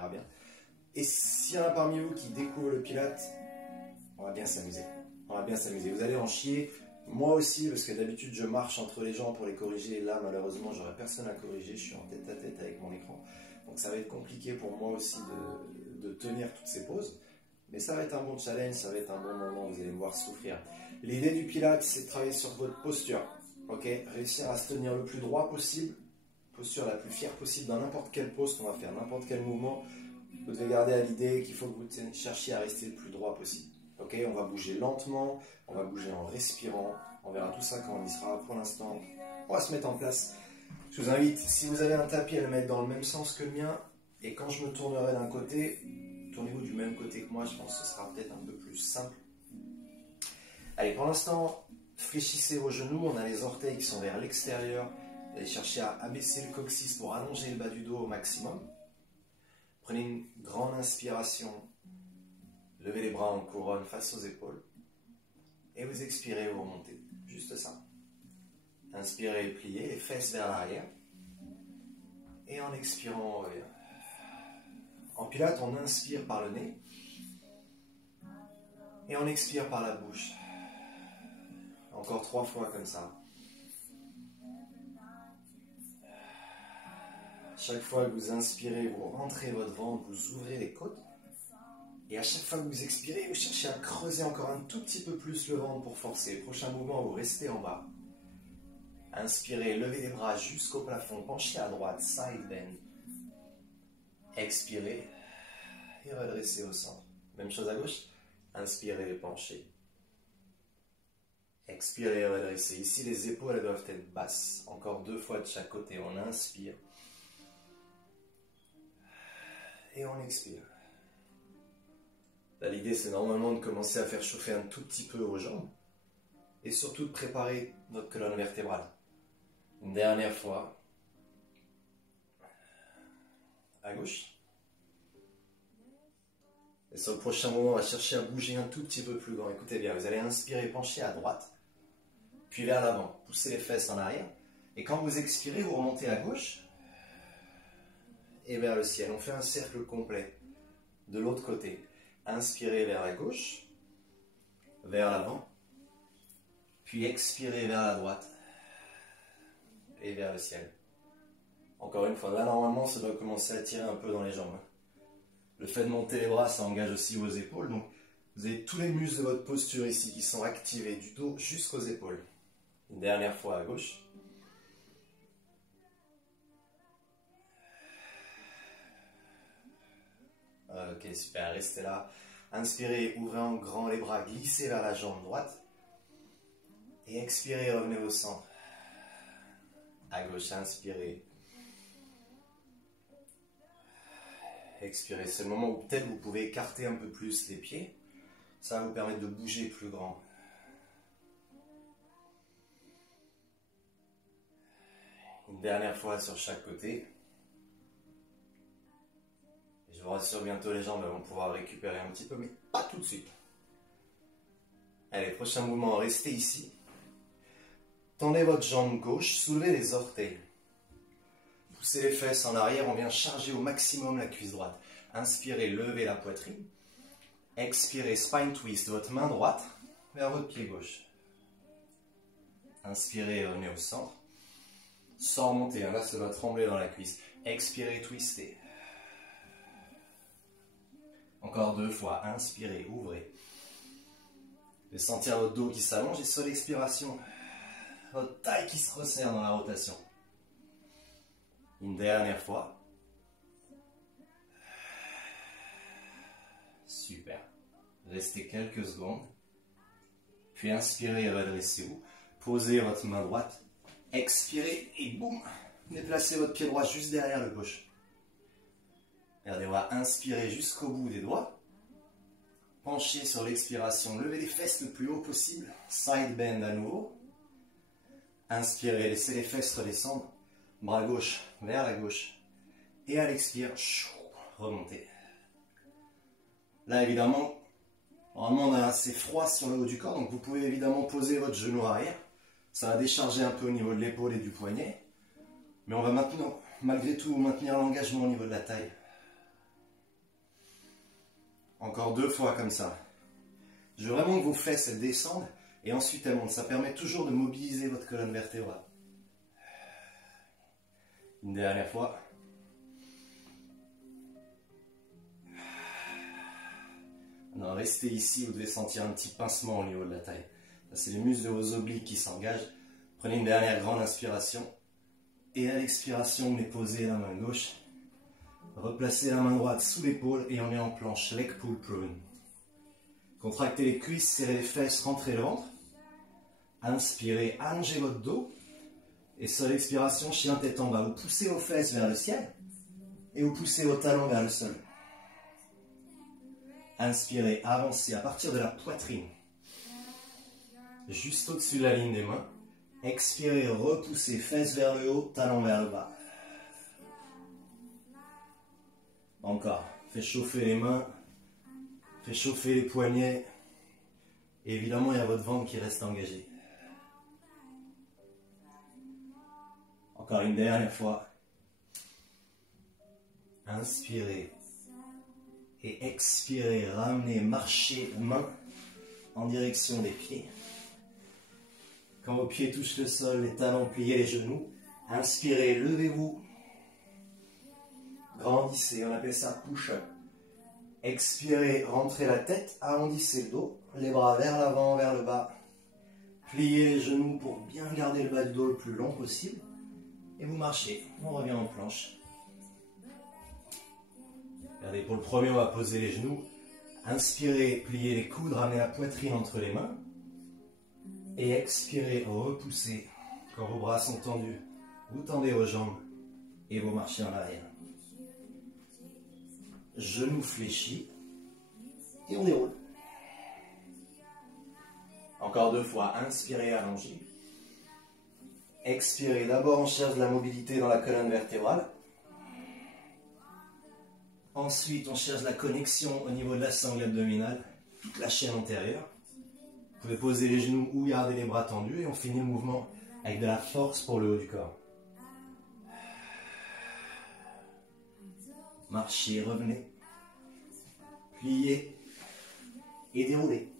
verra bien. Et s'il y en a parmi vous qui découvrent le Pilates, on va bien s'amuser. On va bien s'amuser. Vous allez en chier. Moi aussi, parce que d'habitude, je marche entre les gens pour les corriger. Et là, malheureusement, j'aurai personne à corriger. Je suis en tête à tête avec mon écran. Donc ça va être compliqué pour moi aussi de tenir toutes ces pauses. Mais ça va être un bon challenge, ça va être un bon moment, vous allez me voir souffrir. L'idée du Pilates, c'est de travailler sur votre posture. Ok, réussir à se tenir le plus droit possible, posture la plus fière possible dans n'importe quelle pose qu'on va faire, n'importe quel mouvement. Vous devez garder à l'idée qu'il faut que vous cherchiez à rester le plus droit possible. Ok, on va bouger lentement, on va bouger en respirant. On verra tout ça quand on y sera. Pour l'instant, on va se mettre en place. Je vous invite, si vous avez un tapis, à le mettre dans le même sens que le mien. Et quand je me tournerai d'un côté, tournez-vous du même côté que moi, je pense que ce sera peut-être un peu plus simple. Allez, pour l'instant, fléchissez vos genoux, on a les orteils qui sont vers l'extérieur. Allez chercher à abaisser le coccyx pour allonger le bas du dos au maximum. Prenez une grande inspiration, levez les bras en couronne face aux épaules. Et vous expirez, vous remontez, juste ça. Inspirez, pliez les fesses vers l'arrière. Et en expirant, on revient. En Pilates, on inspire par le nez et on expire par la bouche. Encore 3 fois comme ça. Chaque fois que vous inspirez, vous rentrez votre ventre, vous ouvrez les côtes. Et à chaque fois que vous expirez, vous cherchez à creuser encore un tout petit peu plus le ventre pour forcer. Prochain mouvement, vous restez en bas. Inspirez, levez les bras jusqu'au plafond, penchez à droite, side bend. Expirez et redressez au centre. Même chose à gauche. Inspirez et penchez. Expirez et redressez. Ici, les épaules elles doivent être basses. Encore 2 fois de chaque côté. On inspire. Et on expire. Là, l'idée, c'est normalement de commencer à faire chauffer un tout petit peu aux jambes. Et surtout de préparer notre colonne vertébrale. Une dernière fois. À gauche. Et sur le prochain moment, on va chercher à bouger un tout petit peu plus grand. Écoutez bien, vous allez inspirer, pencher à droite, puis vers l'avant. Poussez les fesses en arrière. Et quand vous expirez, vous remontez à gauche et vers le ciel. On fait un cercle complet de l'autre côté. Inspirez vers la gauche, vers l'avant, puis expirez vers la droite et vers le ciel. Encore une fois, là normalement ça doit commencer à tirer un peu dans les jambes. Le fait de monter les bras, ça engage aussi vos épaules. Donc vous avez tous les muscles de votre posture ici qui sont activés du dos jusqu'aux épaules. Une dernière fois à gauche. Ok, super, restez là. Inspirez, ouvrez en grand les bras, glissez vers la jambe droite. Et expirez, revenez au centre. À gauche, inspirez. Expirez, c'est le moment où peut-être vous pouvez écarter un peu plus les pieds. Ça va vous permettre de bouger plus grand. Une dernière fois sur chaque côté. Et je vous rassure, bientôt les jambes vont pouvoir récupérer un petit peu, mais pas tout de suite. Allez, prochain mouvement, restez ici. Tendez votre jambe gauche, soulevez les orteils. Poussez les fesses en arrière, on vient charger au maximum la cuisse droite. Inspirez, levez la poitrine. Expirez, spine twist, votre main droite vers votre pied gauche. Inspirez, revenez au centre. Sans remonter, là ça va trembler dans la cuisse. Expirez, twistez. Encore 2 fois, inspirez, ouvrez. Vous allez sentir votre dos qui s'allonge et sur l'expiration, votre taille qui se resserre dans la rotation. Une dernière fois. Super. Restez quelques secondes. Puis inspirez et redressez-vous. Posez votre main droite. Expirez et boum. Déplacez votre pied droit juste derrière le gauche. Regardez, on va inspirer jusqu'au bout des doigts. Penchez sur l'expiration. Levez les fesses le plus haut possible. Side bend à nouveau. Inspirez, laissez les fesses redescendre. Bras gauche vers la gauche. Et à l'expire, remontez. Là, évidemment, normalement, on a assez froid sur le haut du corps. Donc, vous pouvez évidemment poser votre genou arrière. Ça va décharger un peu au niveau de l'épaule et du poignet. Mais on va maintenant, malgré tout, maintenir l'engagement au niveau de la taille. Encore 2 fois comme ça. Je veux vraiment que vos fesses elles descendent et ensuite elles montent. Ça permet toujours de mobiliser votre colonne vertébrale. Une dernière fois. Non, restez ici, vous devez sentir un petit pincement au niveau de la taille. C'est les muscles de vos obliques qui s'engagent. Prenez une dernière grande inspiration. Et à l'expiration, venez poser la main gauche. Replacez la main droite sous l'épaule et on est en planche leg pull prune. Contractez les cuisses, serrez les fesses, rentrez le ventre. Inspirez, allongez votre dos. Et sur l'expiration, chien tête en bas. Vous poussez vos fesses vers le ciel et vous poussez vos talons vers le sol. Inspirez, avancez à partir de la poitrine. Juste au-dessus de la ligne des mains. Expirez, repoussez, fesses vers le haut, talons vers le bas. Encore. Faites chauffer les mains. Faites chauffer les poignets. Et évidemment, il y a votre ventre qui reste engagé. Encore une dernière fois. Inspirez. Et expirez, ramenez, marchez, main en direction des pieds. Quand vos pieds touchent le sol, les talons, pliez les genoux. Inspirez, levez-vous. Grandissez, on appelle ça push-up. Expirez, rentrez la tête, arrondissez le dos. Les bras vers l'avant, vers le bas. Pliez les genoux pour bien garder le bas du dos le plus long possible. Et vous marchez, on revient en planche. Regardez, pour le premier, on va poser les genoux. Inspirez, pliez les coudes, ramenez la poitrine entre les mains. Et expirez, repoussez. Quand vos bras sont tendus, vous tendez vos jambes et vous marchez en arrière. Genoux fléchis et on déroule. Encore 2 fois, inspirez, allongez. Expirez, d'abord on cherche de la mobilité dans la colonne vertébrale. Ensuite, on cherche la connexion au niveau de la sangle abdominale, toute la chaîne antérieure. Vous pouvez poser les genoux ou garder les bras tendus et on finit le mouvement avec de la force pour le haut du corps. Marchez, revenez. Pliez et déroulez.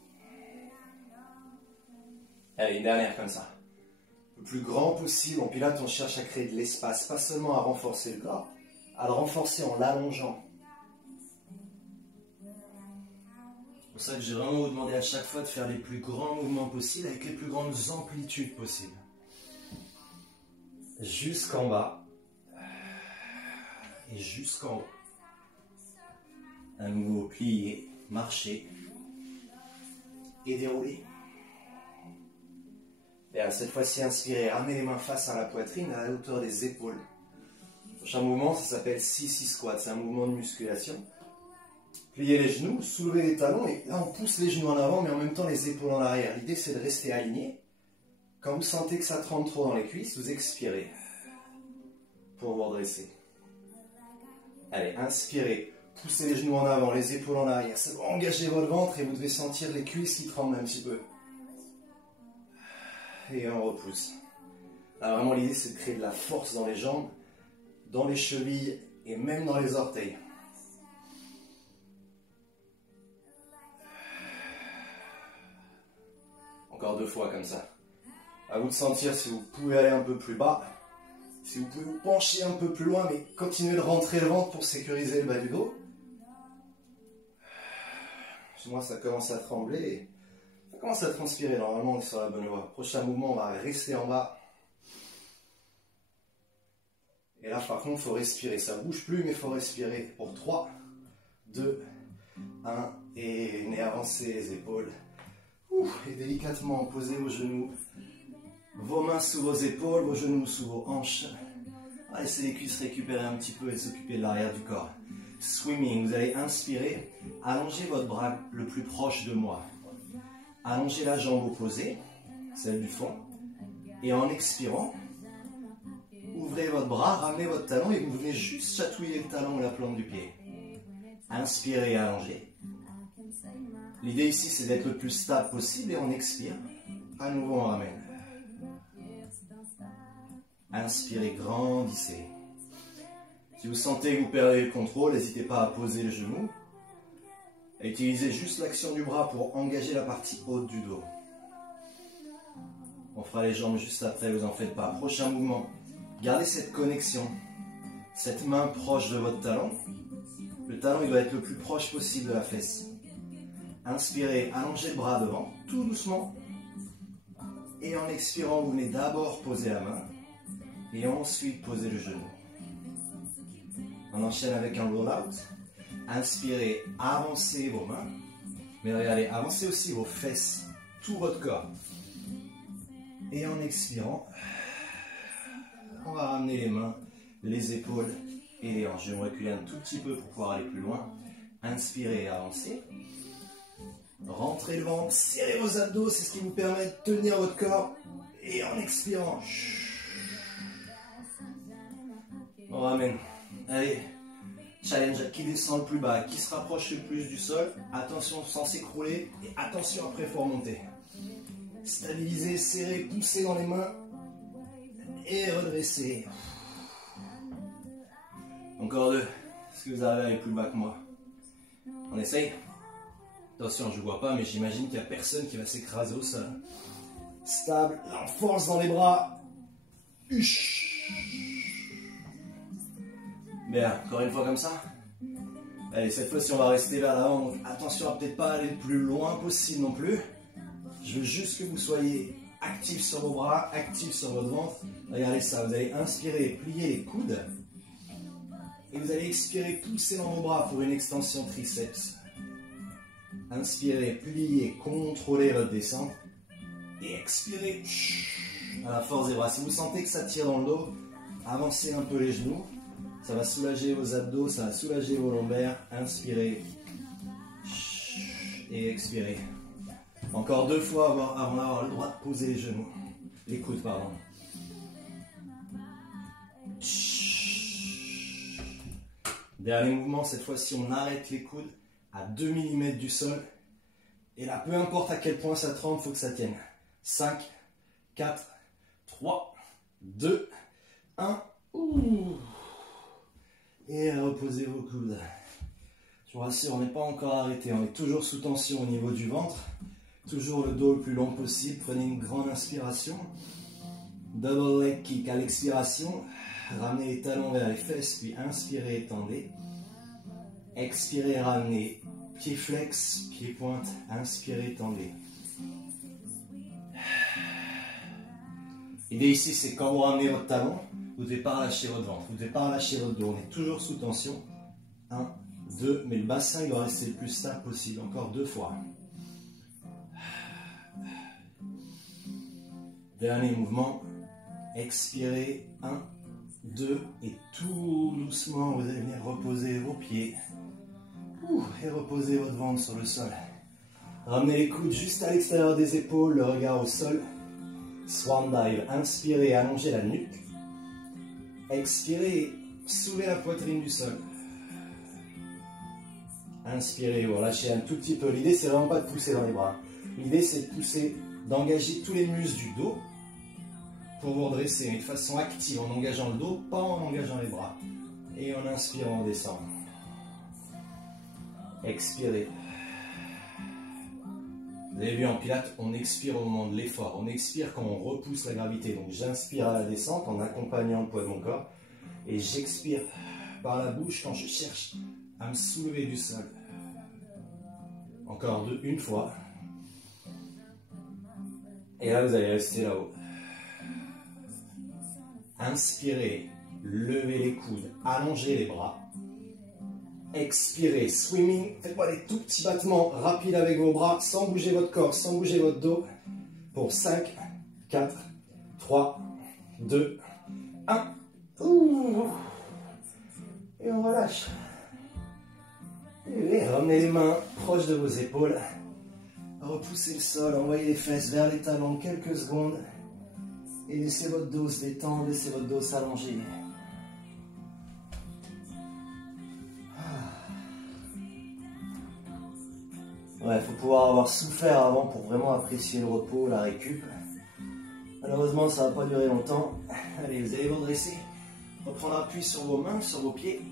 Allez, une dernière comme ça. Le plus grand possible, en pilates, on cherche à créer de l'espace, pas seulement à renforcer le corps, à le renforcer en l'allongeant. C'est pour ça que je vais vraiment vous demander à chaque fois de faire les plus grands mouvements possibles avec les plus grandes amplitudes possibles. Jusqu'en bas et jusqu'en haut. À nouveau, plier, marcher et dérouler. Et cette fois-ci, inspirez, ramenez les mains face à la poitrine à la hauteur des épaules. Le prochain mouvement, ça s'appelle CC squat, c'est un mouvement de musculation. Pliez les genoux, soulevez les talons et là on pousse les genoux en avant mais en même temps les épaules en arrière. L'idée c'est de rester aligné. Quand vous sentez que ça trempe trop dans les cuisses, vous expirez pour vous redresser. Allez, inspirez, poussez les genoux en avant, les épaules en arrière. Ça va engager votre ventre et vous devez sentir les cuisses qui tremblent un petit peu. Et on repousse. Là vraiment l'idée c'est de créer de la force dans les jambes, dans les chevilles et même dans les orteils. Encore 2 fois comme ça. À vous de sentir si vous pouvez aller un peu plus bas. Si vous pouvez vous pencher un peu plus loin, mais continuez de rentrer le ventre pour sécuriser le bas du dos. Chez moi, ça commence à trembler et ça commence à transpirer. Normalement, on est sur la bonne voie. Prochain mouvement, on va rester en bas. Et là, par contre, il faut respirer. Ça ne bouge plus, mais il faut respirer. Pour 3, 2, 1. Et venez avancer les épaules. Et délicatement, posez vos genoux, vos mains sous vos épaules, vos genoux sous vos hanches. Laissez les cuisses récupérer un petit peu et s'occuper de l'arrière du corps. Swimming, vous allez inspirer, allongez votre bras le plus proche de moi. Allongez la jambe opposée, celle du fond. Et en expirant, ouvrez votre bras, ramenez votre talon et vous venez juste chatouiller le talon ou la plante du pied. Inspirez, allongez. L'idée ici, c'est d'être le plus stable possible et on expire. À nouveau, on ramène. Inspirez, grandissez. Si vous sentez que vous perdez le contrôle, n'hésitez pas à poser le genou. Utilisez juste l'action du bras pour engager la partie haute du dos. On fera les jambes juste après, vous en faites pas. Prochain mouvement. Gardez cette connexion. Cette main proche de votre talon. Le talon, il doit être le plus proche possible de la fesse. Inspirez, allongez le bras devant, tout doucement. Et en expirant, vous venez d'abord poser la main. Et ensuite, poser le genou. On enchaîne avec un roll-out. Inspirez, avancez vos mains. Mais regardez, avancez aussi vos fesses, tout votre corps. Et en expirant, on va ramener les mains, les épaules et les hanches. Je vais me reculer un tout petit peu pour pouvoir aller plus loin. Inspirez et avancez. Rentrez le ventre, serrez vos abdos, c'est ce qui vous permet de tenir votre corps. Et en expirant, on ramène. Allez, challenge qui descend le plus bas, qui se rapproche le plus du sol. Attention sans s'écrouler et attention après il faut remonter. Stabiliser, serrer, pousser dans les mains et redresser. Encore deux. Est-ce que vous arrivez à aller plus bas que moi? On essaye. Attention, je ne vois pas, mais j'imagine qu'il n'y a personne qui va s'écraser au sol. Stable, la force dans les bras. Bien, encore une fois comme ça. Allez, cette fois-ci, on va rester vers l'avant. Donc attention à peut-être pas aller le plus loin possible non plus. Je veux juste que vous soyez actifs sur vos bras, actifs sur votre ventre. Regardez ça, vous allez inspirer, plier les coudes. Et vous allez expirer, pousser dans vos bras pour une extension triceps. Inspirez, pliez, contrôlez votre descente. Et expirez à la force des bras. Si vous sentez que ça tire dans le dos, avancez un peu les genoux. Ça va soulager vos abdos, ça va soulager vos lombaires. Inspirez. Et expirez. Encore deux fois avant d'avoir le droit de poser les genoux. Les coudes, pardon. Dernier mouvement, cette fois-ci on arrête les coudes à 2 mm du sol. Et là, peu importe à quel point ça tremble, il faut que ça tienne. 5, 4, 3, 2, 1. Et reposez vos coudes. Je vous rassure, on n'est pas encore arrêté. On est toujours sous tension au niveau du ventre. Toujours le dos le plus long possible. Prenez une grande inspiration. Double leg kick à l'expiration. Ramenez les talons vers les fesses, puis inspirez, étendez. Expirez, ramenez. Pied flex, pied pointe. Inspirez, étendez. L'idée ici, c'est quand vous ramenez votre talon, vous ne devez pas relâcher votre ventre, vous ne devez pas relâcher votre dos. On est toujours sous tension. 1, 2, mais le bassin il doit rester le plus stable possible. Encore 2 fois. Dernier mouvement. Expirez. 1, 2, et tout doucement, vous allez venir reposer vos pieds. Et reposer votre ventre sur le sol. Ramenez les coudes juste à l'extérieur des épaules, le regard au sol. Swan dive. Inspirez, allongez la nuque. Expirez, soulevez la poitrine du sol. Inspirez, vous relâchez un tout petit peu. L'idée, c'est vraiment pas de pousser dans les bras. L'idée, c'est de pousser, d'engager tous les muscles du dos pour vous redresser, mais de façon active, en engageant le dos, pas en engageant les bras. Et en inspirant, on descend. Expirez. Vous avez vu en pilates, on expire au moment de l'effort. On expire quand on repousse la gravité. Donc j'inspire à la descente en accompagnant le poids de mon corps. Et j'expire par la bouche quand je cherche à me soulever du sol. Encore une fois. Et là, vous allez rester là-haut. Inspirez, levez les coudes, allongez les bras. Expirez, swimming, faites-moi des tout petits battements rapides avec vos bras, sans bouger votre corps, sans bouger votre dos. Pour 5, 4, 3, 2, 1. Et on relâche. Et ramenez les mains proches de vos épaules. Repoussez le sol, envoyez les fesses vers les talons quelques secondes. Et laissez votre dos se détendre, laissez votre dos s'allonger. Ouais, il faut pouvoir avoir souffert avant pour vraiment apprécier le repos, la récup. Malheureusement, ça ne va pas durer longtemps. Allez, vous allez vous redresser, reprendre appui sur vos mains, sur vos pieds.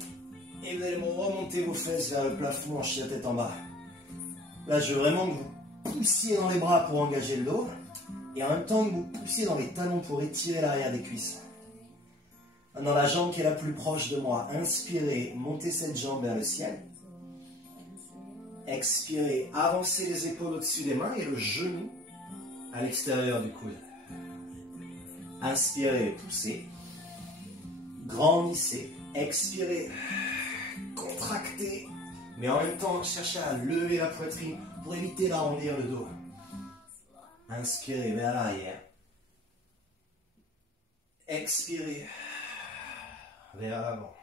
Et vous allez remonter vos fesses vers le plafond, en chien tête en bas. Là, je veux vraiment que vous poussiez dans les bras pour engager le dos. Et en même temps que vous poussiez dans les talons pour étirer l'arrière des cuisses. Maintenant, la jambe qui est la plus proche de moi. Inspirez, montez cette jambe vers le ciel. Expirez, avancez les épaules au-dessus des mains et le genou à l'extérieur du coude. Inspirez, poussez. Grandissez. Expirez, contractez. Mais en même temps, cherchez à lever la poitrine pour éviter d'arrondir le dos. Inspirez vers l'arrière. Expirez vers l'avant.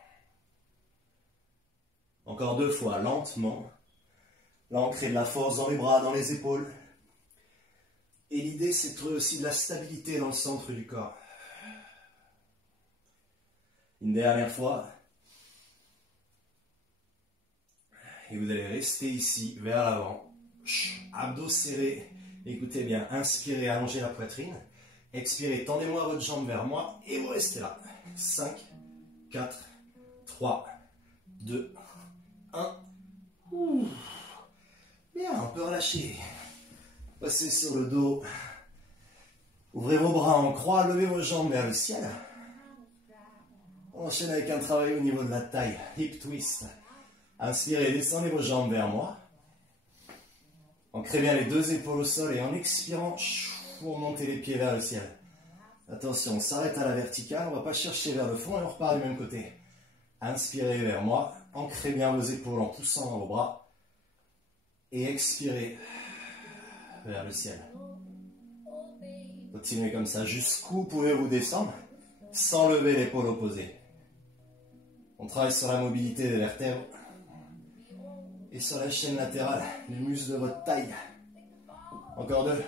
Encore 2 fois, lentement. Là, on crée de la force dans les bras, dans les épaules. Et l'idée, c'est de trouver aussi de la stabilité dans le centre du corps. Une dernière fois. Et vous allez rester ici, vers l'avant. Abdos serrés. Écoutez bien, inspirez, allongez la poitrine. Expirez, tendez-moi votre jambe vers moi. Et vous restez là. 5, 4, 3, 2, 1. Ouh. Bien, on peut relâcher. Passez sur le dos. Ouvrez vos bras en croix, levez vos jambes vers le ciel. On enchaîne avec un travail au niveau de la taille. Hip twist. Inspirez, descendez vos jambes vers moi. Ancrez bien les 2 épaules au sol et en expirant, vous montez les pieds vers le ciel. Attention, on s'arrête à la verticale, on ne va pas chercher vers le fond et on repart du même côté. Inspirez vers moi, ancrez bien vos épaules en poussant dans vos bras. Et expirez vers le ciel. Continuez comme ça. Jusqu'où pouvez-vous descendre sans lever l'épaule opposée. On travaille sur la mobilité des vertèbres et sur la chaîne latérale, les muscles de votre taille. Encore 2.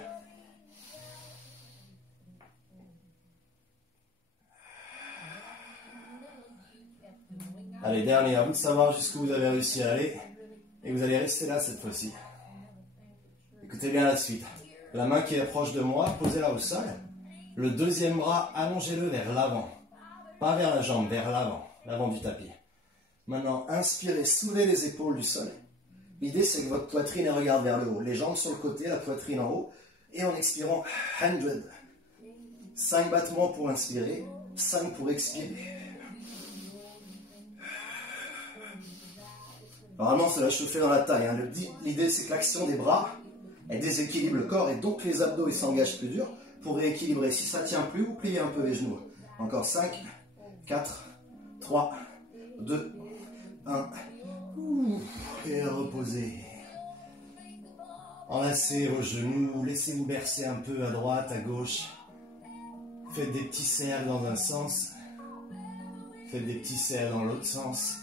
Allez, dernier, à vous de savoir jusqu'où vous avez réussi à aller. Et vous allez rester là cette fois-ci. Écoutez bien la suite. La main qui est proche de moi, posez-la au sol. Le deuxième bras, allongez-le vers l'avant. Pas vers la jambe, vers l'avant. L'avant du tapis. Maintenant, inspirez, soulevez les épaules du sol. L'idée, c'est que votre poitrine regarde vers le haut. Les jambes sur le côté, la poitrine en haut. Et en expirant, 100. 5 battements pour inspirer, 5 pour expirer. Normalement, ça va chauffer dans la taille. Hein. L'idée, c'est que l'action des bras, elle déséquilibre le corps et donc les abdos, ils s'engagent plus dur pour rééquilibrer. Si ça ne tient plus, vous pliez un peu les genoux. Encore 5, 4, 3, 2, 1. Et reposez. Enlacez vos genoux, laissez-vous bercer un peu à droite, à gauche. Faites des petits cercles dans un sens. Faites des petits cercles dans l'autre sens.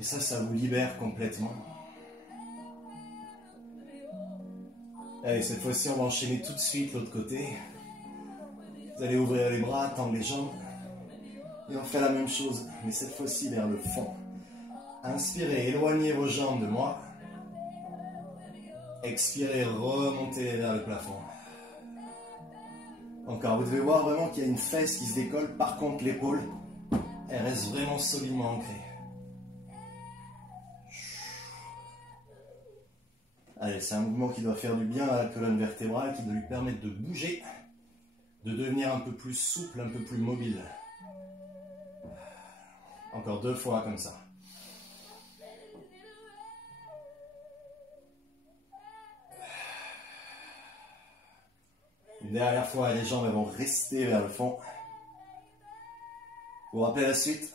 Et ça vous libère complètement. Allez, cette fois-ci, on va enchaîner tout de suite l'autre côté. Vous allez ouvrir les bras, tendre les jambes. Et on fait la même chose, mais cette fois-ci vers le fond. Inspirez, éloignez vos jambes de moi. Expirez, remontez vers le plafond. Encore, vous devez voir vraiment qu'il y a une fesse qui se décolle. Par contre, l'épaule, elle reste vraiment solidement ancrée. Allez, c'est un mouvement qui doit faire du bien à la colonne vertébrale, qui doit lui permettre de bouger, de devenir un peu plus souple, un peu plus mobile. Encore 2 fois comme ça. Une dernière fois, les jambes vont rester vers le fond. Vous vous rappelez la suite?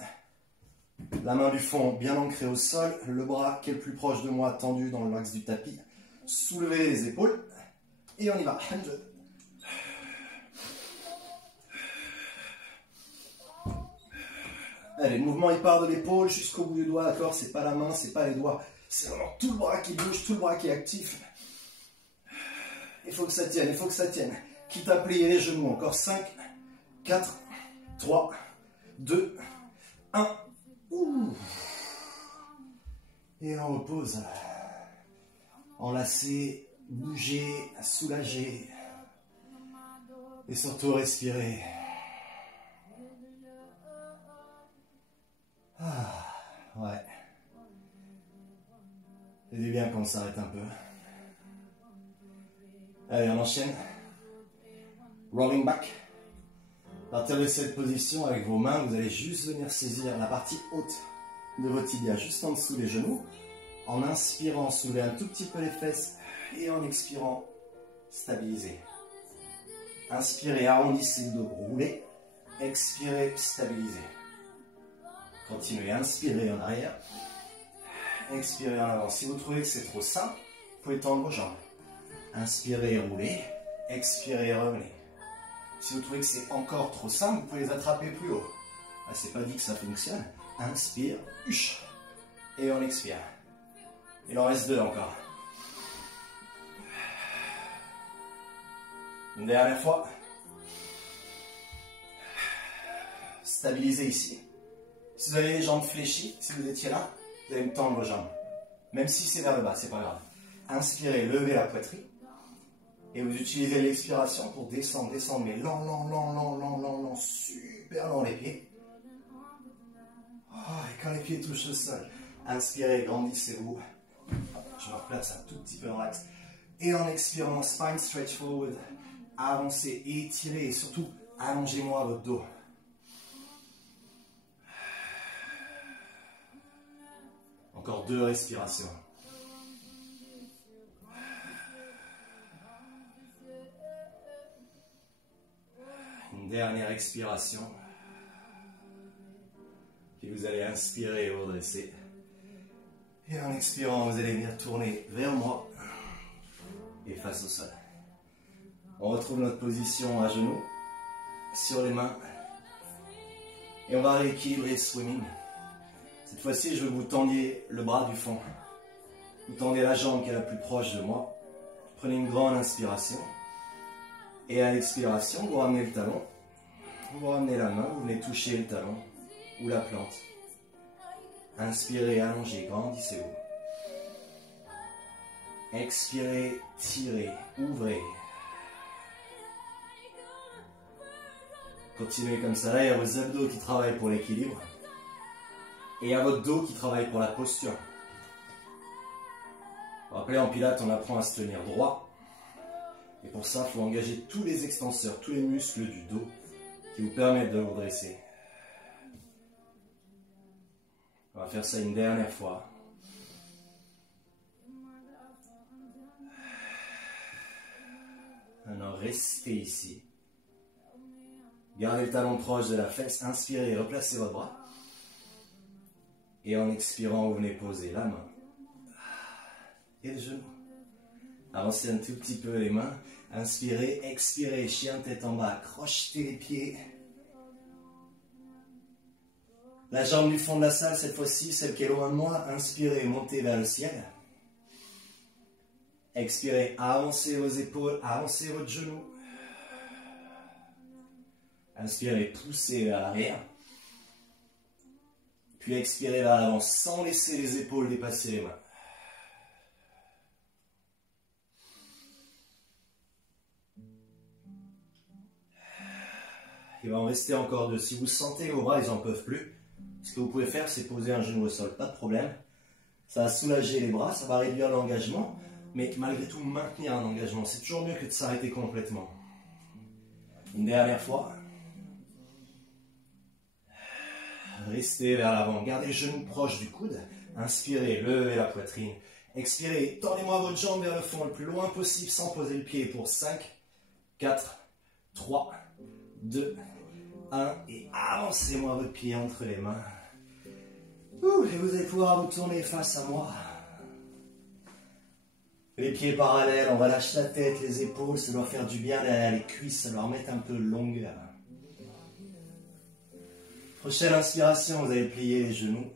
La main du fond bien ancrée au sol, le bras qui est le plus proche de moi tendu dans le max du tapis. Soulevez les épaules et on y va. 100. Allez, le mouvement il part de l'épaule jusqu'au bout du doigt, d'accord? C'est pas la main, c'est pas les doigts, c'est vraiment tout le bras qui bouge, tout le bras qui est actif. Il faut que ça tienne, il faut que ça tienne. Quitte à plier les genoux, encore 5, 4, 3, 2, 1. Ouh. Et on repose. Enlacer, bouger, soulager. Et surtout respirer. Ah, ouais. C'est bien quand on s'arrête un peu. Allez, on enchaîne. Rolling back. À partir de cette position, avec vos mains, vous allez juste venir saisir la partie haute de vos tibias, juste en dessous des genoux. En inspirant, soulevez un tout petit peu les fesses. Et en expirant, stabilisez. Inspirez, arrondissez le dos, roulez. Expirez, stabilisez. Continuez, inspirez en arrière. Expirez en avant. Si vous trouvez que c'est trop simple, vous pouvez tendre vos jambes. Inspirez, roulez. Expirez, revenez. Si vous trouvez que c'est encore trop simple, vous pouvez les attraper plus haut. Ah, c'est pas dit que ça fonctionne. Inspire, huche. Et on expire. Il en reste 2 encore. Une dernière fois. Stabilisez ici. Si vous avez les jambes fléchies, si vous étiez là, vous allez me tendre vos jambes. Même si c'est vers le bas, c'est pas grave. Inspirez, levez la poitrine. Et vous utilisez l'expiration pour descendre, descendre, mais lent, super lent les pieds. Oh, et quand les pieds touchent le sol, inspirez, grandissez-vous. Je me replace un tout petit peu dans l'axe. Et en expirant, spine stretch forward. Avancez, étirez et surtout, allongez-moi votre dos. Encore 2 respirations. Une dernière expiration. Puis vous allez inspirer et redresser. Et en expirant, vous allez venir tourner vers moi et face au sol. On retrouve notre position à genoux, sur les mains. Et on va rééquilibrer swimming. Cette fois-ci, je veux que vous tendiez le bras du fond. Vous tendez la jambe qui est la plus proche de moi. Prenez une grande inspiration. Et à l'expiration, vous ramenez le talon. Vous ramenez la main, vous venez toucher le talon ou la plante. Inspirez, allongez, grandissez-vous. Expirez, tirez, ouvrez. Continuez comme ça. Là, il y a vos abdos qui travaillent pour l'équilibre. Et il y a votre dos qui travaille pour la posture. Vous vous rappelez, en pilates, on apprend à se tenir droit. Et pour ça, il faut engager tous les extenseurs, tous les muscles du dos qui vous permettent de vous dresser. On va faire ça une dernière fois. Maintenant, restez ici. Gardez le talon proche de la fesse. Inspirez, replacez votre bras. Et en expirant, vous venez poser la main et le genou. Avancez un tout petit peu les mains. Inspirez, expirez, chien tête en bas. Crochetez les pieds. La jambe du fond de la salle, cette fois-ci, celle qui est loin de moi. Inspirez, montez vers le ciel. Expirez, avancez vos épaules, avancez votre genou. Inspirez, poussez vers l'arrière. Puis expirez vers l'avant sans laisser les épaules dépasser les mains. Il va en rester encore 2. Si vous sentez que vos bras, ils n'en peuvent plus, ce que vous pouvez faire, c'est poser un genou au sol, pas de problème. Ça va soulager les bras, ça va réduire l'engagement, mais malgré tout maintenir un engagement. C'est toujours mieux que de s'arrêter complètement. Une dernière fois. Restez vers l'avant, gardez le genou proche du coude. Inspirez, levez la poitrine. Expirez, tendez-moi votre jambe vers le fond le plus loin possible sans poser le pied pour 5, 4, 3, 2, 1. Et avancez-moi votre pied entre les mains. Et vous allez pouvoir vous tourner face à moi. Les pieds parallèles, on va lâcher la tête, les épaules, ça doit faire du bien derrière les cuisses, ça doit remettre un peu de longueur. Prochaine inspiration, vous allez plier les genoux.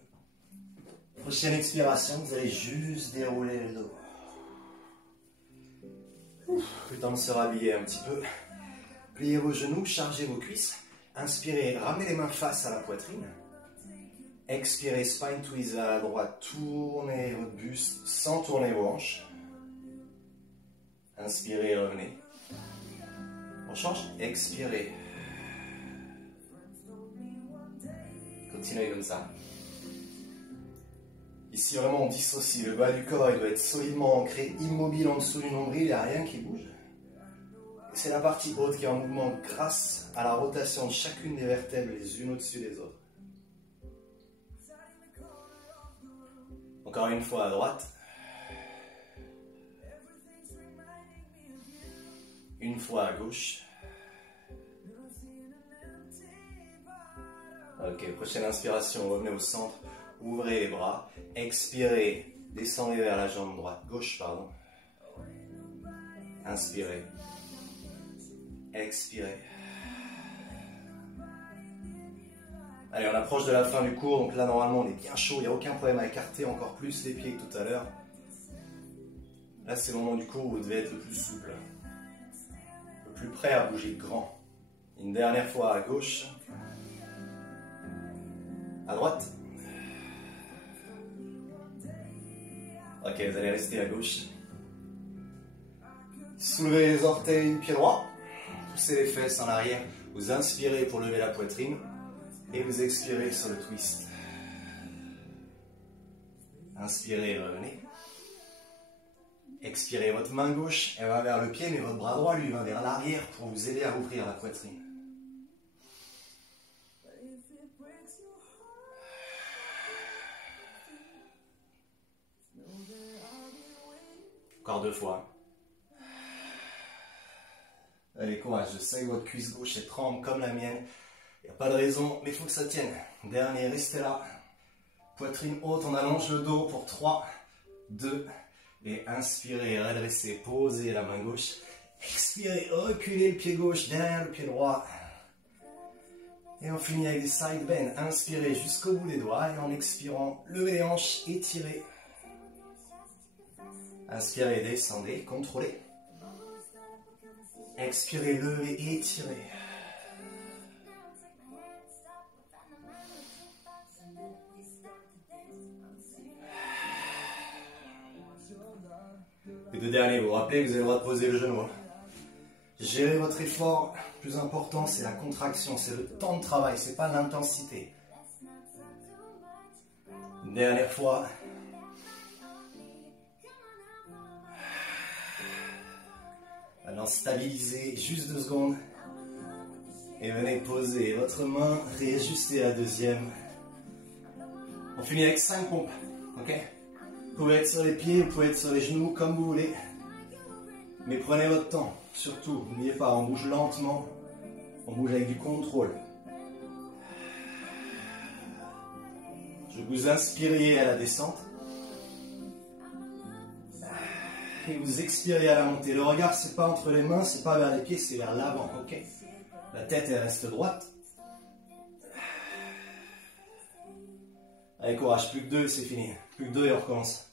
Prochaine expiration, vous allez juste dérouler le dos. Le temps de se rhabiller un petit peu. Pliez vos genoux, chargez vos cuisses. Inspirez, ramenez les mains face à la poitrine. Expirez, spine twist vers la droite. Tournez votre buste sans tourner vos hanches. Inspirez, revenez. On change. Expirez. Continuez comme ça. Ici, vraiment, on dissocie. Le bas du corps, il doit être solidement ancré, immobile en dessous du nombril, il n'y a rien qui bouge. C'est la partie haute qui est en mouvement grâce à la rotation de chacune des vertèbres les unes au-dessus des autres. Encore une fois à droite. Une fois à gauche. Ok, prochaine inspiration, revenez au centre. Ouvrez les bras. Expirez, descendez vers la jambe droite, gauche, pardon. Inspirez. Expirez. Allez, on approche de la fin du cours, donc là normalement on est bien chaud, il n'y a aucun problème à écarter encore plus les pieds que tout à l'heure. Là c'est le moment du cours où vous devez être le plus souple, le plus prêt à bouger grand. Une dernière fois à gauche, à droite. Ok, vous allez rester à gauche. Soulevez les orteils, pied droit. Poussez les fesses en arrière. Vous inspirez pour lever la poitrine. Et vous expirez sur le twist. Inspirez, revenez. Expirez, votre main gauche, elle va vers le pied, mais votre bras droit, lui, va vers l'arrière pour vous aider à ouvrir la poitrine. Encore 2 fois. Allez, courage, je sais que votre cuisse gauche elle tremble comme la mienne. Il n'y a pas de raison, mais il faut que ça tienne. Dernier, restez là. Poitrine haute, on allonge le dos pour 3, 2, et inspirez, redressez, posez la main gauche. Expirez, reculez le pied gauche derrière le pied droit. Et on finit avec des side bends. Inspirez jusqu'au bout des doigts et en expirant, levez les hanches, étirez. Inspirez, descendez, contrôlez. Expirez, levez, étirez. Les 2 derniers, vous vous rappelez que vous avez le droit de poser le genou. Gérez votre effort. Le plus important, c'est la contraction, c'est le temps de travail, c'est pas l'intensité. Une dernière fois. Maintenant, stabilisez juste 2 secondes. Et venez poser votre main, réajustez la deuxième. On finit avec 5 pompes. Ok? Vous pouvez être sur les pieds, vous pouvez être sur les genoux, comme vous voulez. Mais prenez votre temps. Surtout, n'oubliez pas, on bouge lentement. On bouge avec du contrôle. Je vous inspiriez à la descente. Et vous expirez à la montée. Le regard, c'est pas entre les mains, c'est pas vers les pieds, c'est vers l'avant. Ok? La tête, elle reste droite. Allez, courage, plus que 2 et c'est fini. Plus que 2 et on recommence.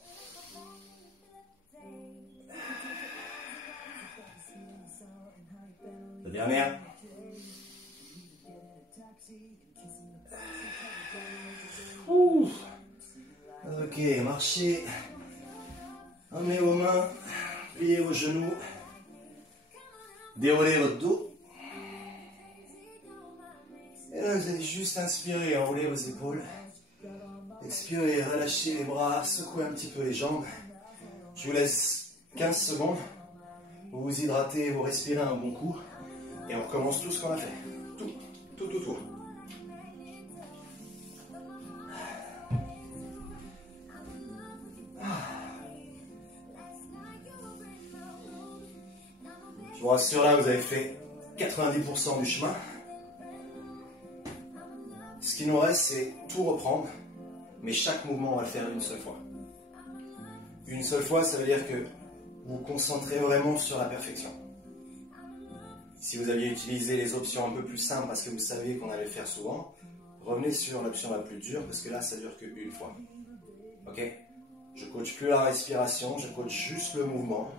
La dernière. Ouh. Ok, marchez. Emmenez vos mains, pliez vos genoux. Déroulez votre dos. Et là, vous allez juste inspirer, enrouler vos épaules. Expirez, relâchez les bras, secouez un petit peu les jambes. Je vous laisse 15 secondes. Vous vous hydratez, vous respirez un bon coup. Et on recommence tout ce qu'on a fait. Tout. Je vous rassure, là, vous avez fait 90% du chemin. Ce qui nous reste, c'est tout reprendre. Mais chaque mouvement, on va le faire une seule fois. Une seule fois, ça veut dire que vous vous concentrez vraiment sur la perfection. Si vous aviez utilisé les options un peu plus simples parce que vous saviez qu'on allait le faire souvent, revenez sur l'option la plus dure parce que là, ça dure qu'une fois. Ok? Je ne coach plus la respiration, je coach juste le mouvement.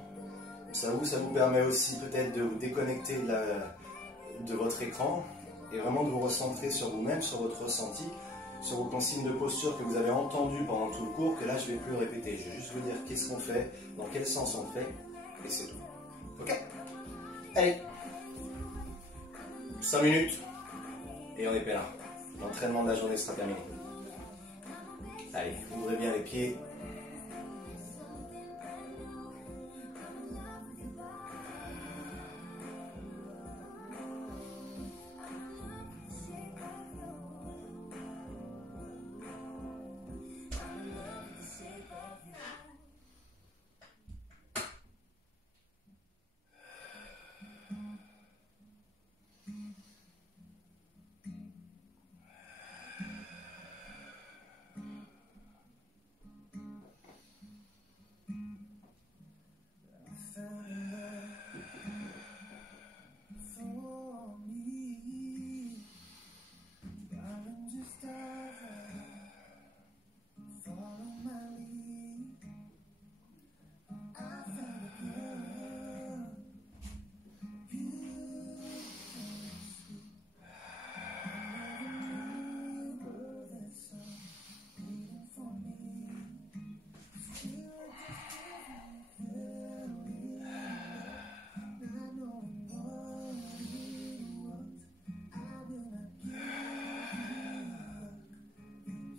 Ça vous permet aussi peut-être de vous déconnecter de votre écran et vraiment de vous recentrer sur vous-même, sur votre ressenti, sur vos consignes de posture que vous avez entendues pendant tout le cours, que là je ne vais plus répéter. Je vais juste vous dire qu'est-ce qu'on fait, dans quel sens on le fait, et c'est tout. Ok? Allez! 5 minutes, et on est peinard. L'entraînement de la journée sera terminé. Allez, ouvrez bien les pieds.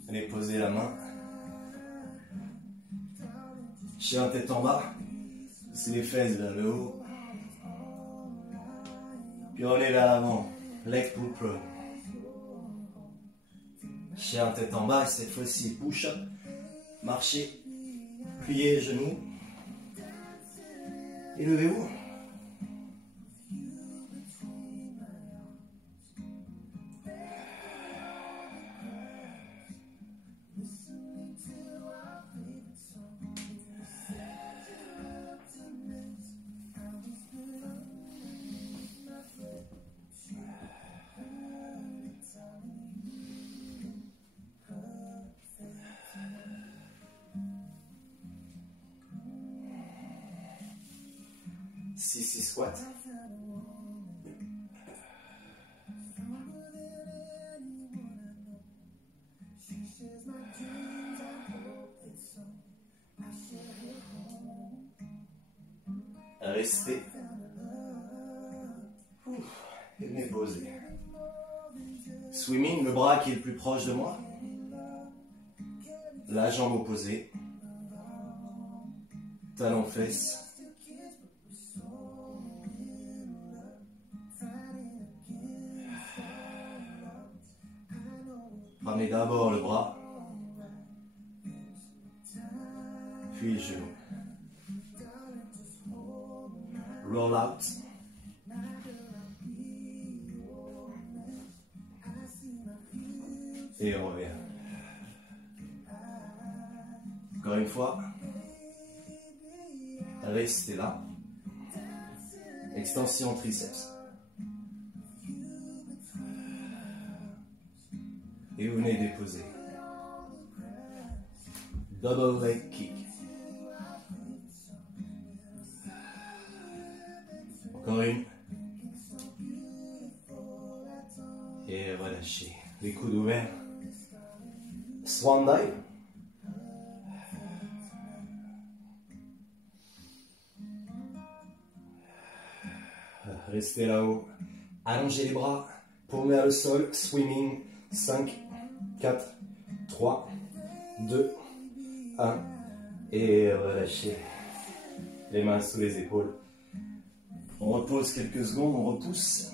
Allez, posez la main. Chien tête en bas. C'est les fesses vers le haut. Puis on est vers l'avant. Leg pull prone. Chien tête en bas. Cette fois-ci, push up. Marchez. Pliez les genoux. Et levez-vous. Six squat. Restez. Et venez poser. Swimming, le bras qui est le plus proche de moi. La jambe opposée. Talon fesses. Ramenez d'abord le bras, puis le genou. Roll out. Et on revient. Encore une fois. Restez là. Extension triceps. Et vous venez déposer. Double leg kick. Encore une. Et relâchez. Les coudes ouverts. Swan dive. Restez là-haut. Allongez les bras. Paume vers le sol. Swimming. 5, 4, 3, 2, 1. Et relâchez. Les mains sous les épaules. On repose quelques secondes, on repousse.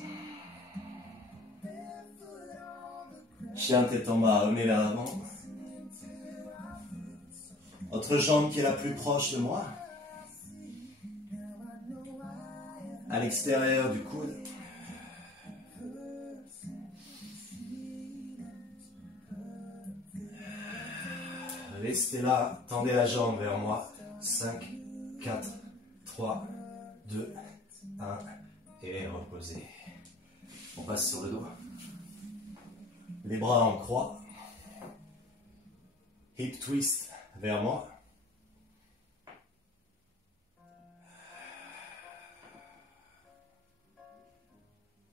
Chien tête en bas, remet vers l'avant. Votre jambe qui est la plus proche de moi. À l'extérieur du coude. Restez là, tendez la jambe vers moi. 5, 4, 3, 2, 1. Et reposez. On passe sur le dos. Les bras en croix. Hip twist vers moi.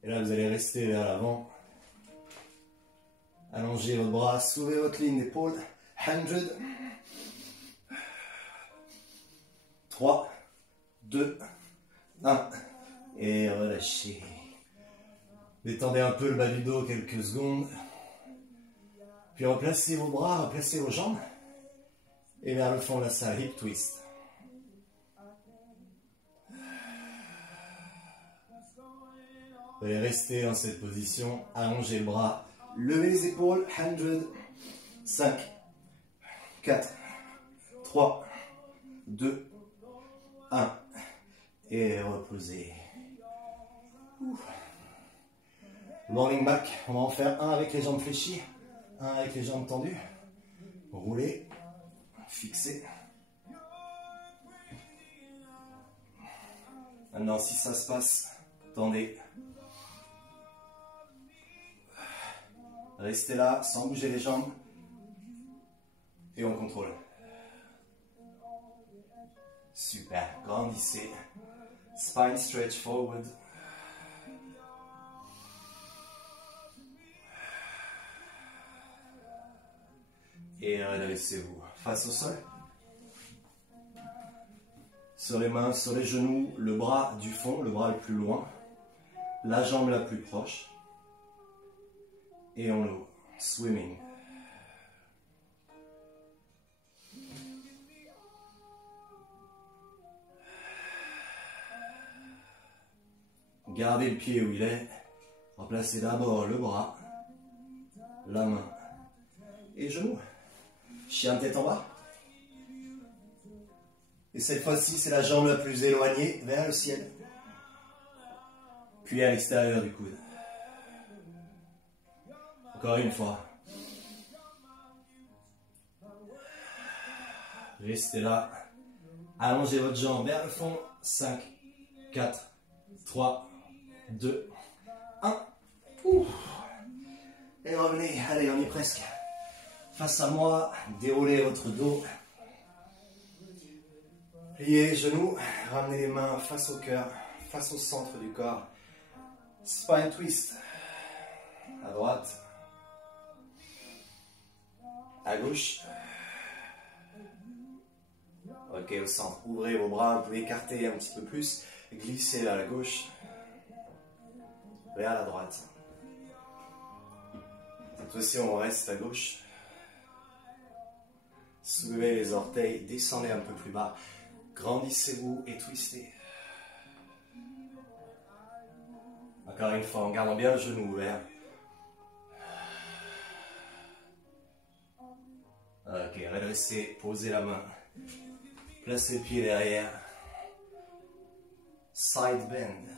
Et là, vous allez rester vers l'avant. Allongez votre bras, soulevez votre ligne d'épaule. 100. 3, 2, 1. Et relâchez. Détendez un peu le bas du dos quelques secondes. Puis replacez vos bras, replacez vos jambes. Et vers le fond de la salle, hip twist. Vous allez rester dans cette position, allonger le bras, lever les épaules, 100, 5, 4, 3, 2, 1, et reposez. Rolling back, on va en faire un avec les jambes fléchies, un avec les jambes tendues. Roulez, fixez. Maintenant, si ça se passe, tendez. Restez là, sans bouger les jambes. Et on contrôle. Super, grandissez. Spine stretch forward. Et redressez-vous face au sol. Sur les mains, sur les genoux, le bras du fond, le bras le plus loin. La jambe la plus proche. Et on l'ouvre. Swimming. Gardez le pied où il est. Remplacez d'abord le bras, la main et genou. Chien tête en bas. Et cette fois-ci, c'est la jambe la plus éloignée vers le ciel. Puis à l'extérieur du coude. Encore une fois. Restez là. Allongez votre jambe vers le fond. 5, 4, 3, 2, 1. Ouh. Et revenez. Allez, on y est presque. Face à moi, déroulez votre dos. Pliez les genoux. Ramenez les mains face au cœur, face au centre du corps. Spine twist. À droite. À gauche. Ok, au centre. Ouvrez vos bras, vous pouvez écarter un petit peu plus. Glissez vers la gauche. Vers la droite. Cette fois-ci, on reste à gauche. Soulevez les orteils, descendez un peu plus bas. Grandissez-vous et twistez. Encore une fois, en gardant bien le genou ouvert. Ok, redressez, posez la main. Placez le pied derrière. Side bend.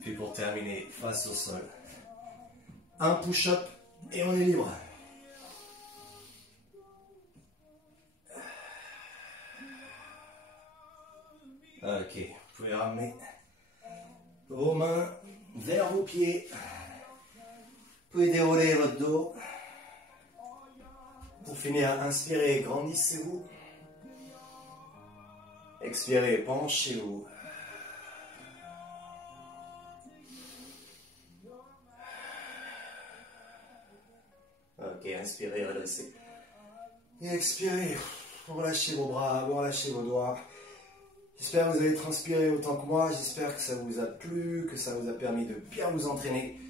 Puis pour terminer, face au sol. Un push-up et on est libre. Ok, vous pouvez ramener vos mains vers vos pieds. Vous pouvez dérouler votre dos. Pour finir, inspirez, grandissez-vous. Expirez, penchez-vous. Ok, inspirez, redressez. Et expirez. Relâchez vos bras, relâchez vos doigts. J'espère que vous avez transpiré autant que moi. J'espère que ça vous a plu, que ça vous a permis de bien vous entraîner.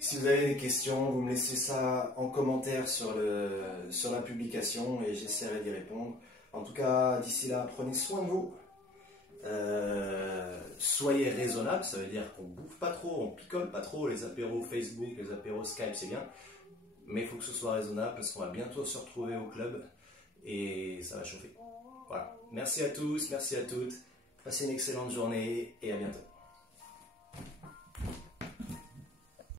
Si vous avez des questions, vous me laissez ça en commentaire sur la publication et j'essaierai d'y répondre. En tout cas, d'ici là, prenez soin de vous. Soyez raisonnable, ça veut dire qu'on bouffe pas trop, on picole pas trop. Les apéros Facebook, les apéros Skype, c'est bien. Mais il faut que ce soit raisonnable parce qu'on va bientôt se retrouver au club et ça va chauffer. Voilà. Merci à tous, merci à toutes. Passez une excellente journée et à bientôt.